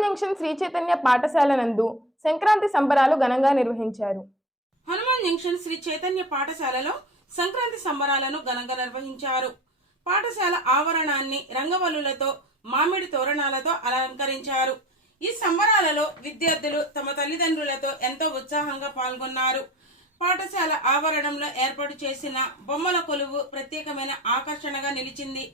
Hanuman junction Shri Chaitanya పాఠశాల నందు సంక్రాంతి సంబరాలు ఘనంగా నిర్వహించారు. హనుమాన్ జంక్షన్ శ్రీ చైతన్య పాఠశాలలో సంక్రాంతి సంబరాలను ఘనంగా నిర్వహించారు. పాఠశాల ఆవరణాన్ని రంగవల్లులతో, మామిడి తోరణాలతో అలంకరించారు. ఈ సంబరాలలో విద్యార్థులు తమ తల్లిదండ్రులతో ఎంతో ఉత్సాహంగా పాల్గొన్నారు. పాఠశాల ఆవరణంలో ఏర్పాటు చేసిన బొమ్మల కొలువు ప్రత్యేకమైన ఆకర్షణగా నిలిచింది.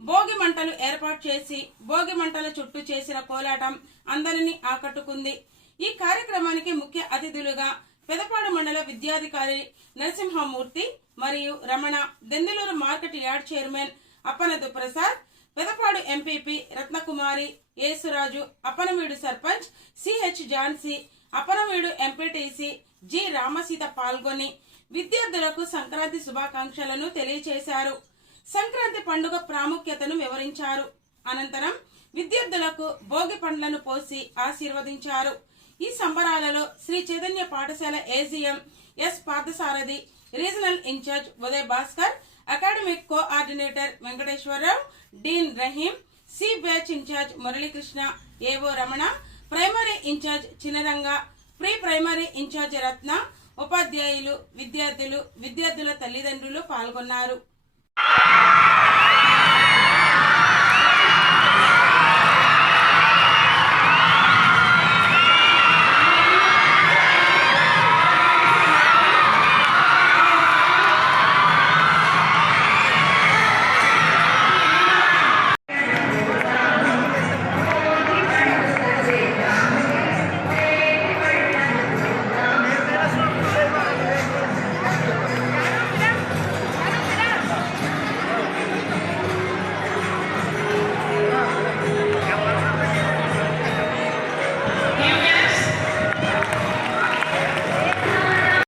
భోగి మంటలు ఏర్పాటు చేసి భోగి మంటల చుట్టూ చేసిన కోలాటం అందరినీ ఆకట్టుకుంది. ఈ కార్యక్రమానికి ముఖ్య అతిథులుగా పెదపాడు మండల విద్యాధికారి నరసింహమూర్తి మరియు Ramana, Denduluru market yard chairman Appanadu Prasad, Pedapadu MPP Ratnakumari, Yesuraju, Appanaveedu sarpanch CH Jhansi, Appanaveedu MPTC G Ramaseetha పాల్గొని విద్యార్థులకు సంక్రాంతి శుభాకాంక్షలను తెలియజేశారు. సంక్రాంతి పండుగ ప్రాముఖ్యతను వివరించారు. అనంతరం విద్యార్థులకు భోగి పండ్లను పోసి ఆశీర్వదించారు. ఈ సంబరాలలో శ్రీ చైతన్య పాఠశాల AGM S Parthasarathi, regional incharge Uday Bhaskar, academic coordinator Venkateswararao, dean Rahim, C batch incharge Muralikrishna, AO Ramana, primary incharge Chinaranga, pre primary incharge Ratna, ఉపాధ్యాయులు, విద్యార్థుల తల్లిదండ్రులు పాల్గొన్నారు.